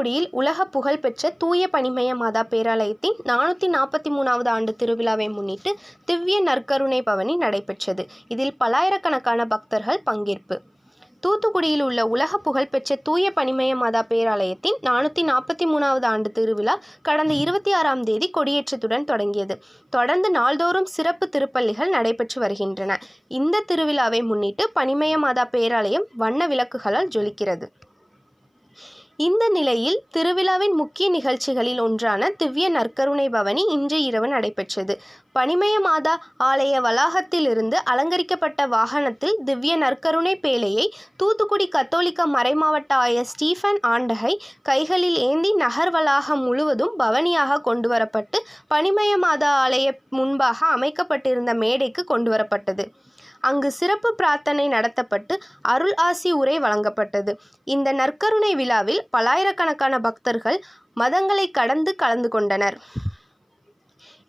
தூத்துக்குடியில் உலக புகழ்பெற்ற தூய பனிமய மாதா பேராலயத்தின் நானூற்றி நாற்பத்தி மூணாவது ஆண்டு திருவிழாவை முன்னிட்டு திவ்ய நற்கருணை பவனி நடைபெற்றது. இதில் பல்லாயிரக்கணக்கான பக்தர்கள் பங்கேற்பு. தூத்துக்குடியில் உள்ள உலக புகழ்பெற்ற தூய பனிமய மாதா பேராலயத்தின் நானூற்றி நாற்பத்தி மூணாவது ஆண்டு திருவிழா கடந்த இருபத்தி ஆறாம் தேதி கொடியேற்றத்துடன் தொடங்கியது. தொடர்ந்து நாள்தோறும் சிறப்பு திருப்பள்ளிகள் நடைபெற்று வருகின்றன. இந்த திருவிழாவை முன்னிட்டு பனிமய மாதா பேராலயம் வண்ண விளக்குகளால் ஜொலிக்கிறது. இந்த நிலையில் திருவிழாவின் முக்கிய நிகழ்ச்சிகளில் ஒன்றான திவ்ய நற்கருணை பவனி இன்று இரவு நடைபெற்றது. பனிமய மாதா ஆலய வளாகத்திலிருந்து அலங்கரிக்கப்பட்ட வாகனத்தில் திவ்ய நற்கருணை பேழையை தூத்துக்குடி கத்தோலிக்க மறைமாவட்ட ஆயர் ஸ்டீஃபன் ஆண்டகை கைகளில் ஏந்தி நகர் வளாகம் முழுவதும் பவனியாக கொண்டு வரப்பட்டு பனிமய மாதா ஆலய முன்பாக அமைக்கப்பட்டிருந்த மேடைக்கு கொண்டு வரப்பட்டது அங்கு சிறப்பு பிரார்த்தனை நடத்தப்பட்டு அருள் ஆசி உரை வழங்கப்பட்டது. இந்த நற்கருணை விழாவில் பல்லாயிரக்கணக்கான பக்தர்கள் மதங்களை கடந்து கலந்து கொண்டனர்.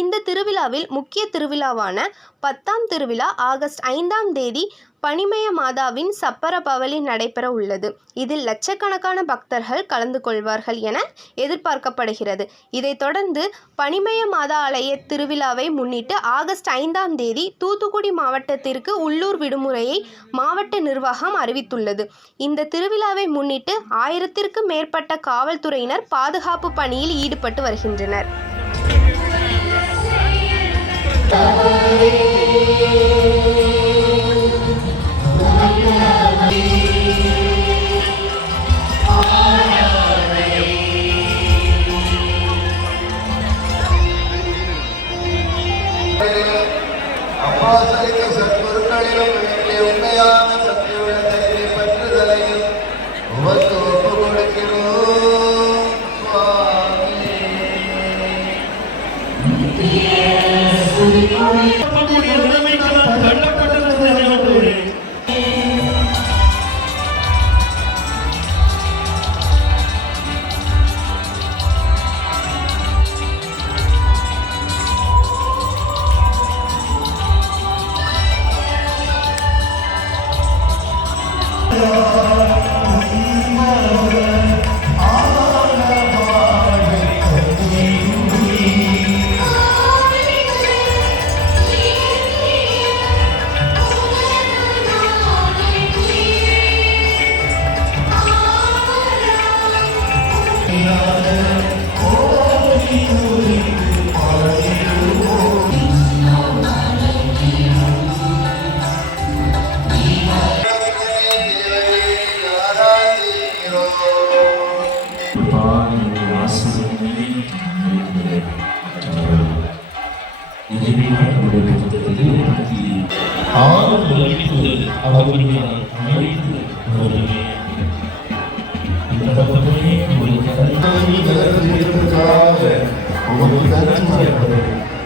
இந்த திருவிழாவில் முக்கிய திருவிழாவான பத்தாம் திருவிழா ஆகஸ்ட் ஐந்தாம் தேதி பனிமய மாதாவின் சப்பர பவலி நடைபெற உள்ளது. இதில் லட்சக்கணக்கான பக்தர்கள் கலந்து கொள்வார்கள் என எதிர்பார்க்கப்படுகிறது. இதைத் தொடர்ந்து பனிமய மாதா ஆலய திருவிழாவை முன்னிட்டு ஆகஸ்ட் ஐந்தாம் தேதி தூத்துக்குடி மாவட்டத்திற்கு உள்ளூர் விடுமுறையை மாவட்ட நிர்வாகம் அறிவித்துள்ளது. இந்த திருவிழாவை முன்னிட்டு ஆயிரத்திற்கும் மேற்பட்ட காவல்துறையினர் பாதுகாப்பு பணியில் ஈடுபட்டு வருகின்றனர். அப்பாசலிக்க சத்குருக்களிலும் உண்மையான Amen.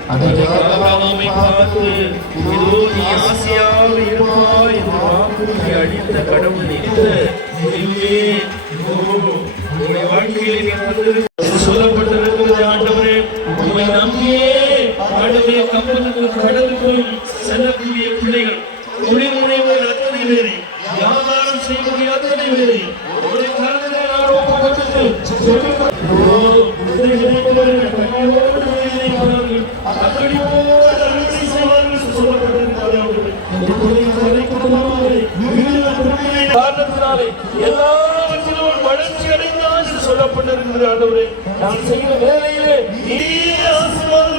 அதை பார்த்து ஆசையாக இருப்பாய் வாக்குறுதி அளித்த கடவுள் இந்த சொல்லப்பட்டிருக்கிறது ஆண்டவரே. நம்பியே செல்லக்கூடிய பிள்ளைகள். தொழில் முனைவர் அத்தனை பேரை வியாபாரம் செய்யக்கூடிய அத்தனை பேரை ஒரு கருத்தை நான் ஒப்புக்கொண்டு சொல்லுகிறேன். இதோ உங்களை நினைப்பவர்கள் கண்ணீரோடு நினைவார்கள். அக்கடியோடு அறுவடை செய்வார்கள் என்று சொல்லப்பட்டிருக்கிறது ஆண்டவரே. இப்பொழுது இந்த அழைக்கப்பட்டவர்களை மீண்டும் திரும்பியை காரணத்தினாலே எல்லாவற்றிலும் ஒரு வளர்ச்சி அடைந்தால் என்று சொல்லப்பட்டிருக்கிறது ஆண்டவரே நான் செய்கிற வேலையிலே நீரே ஆசீர்வாதம் உண்டானது என்று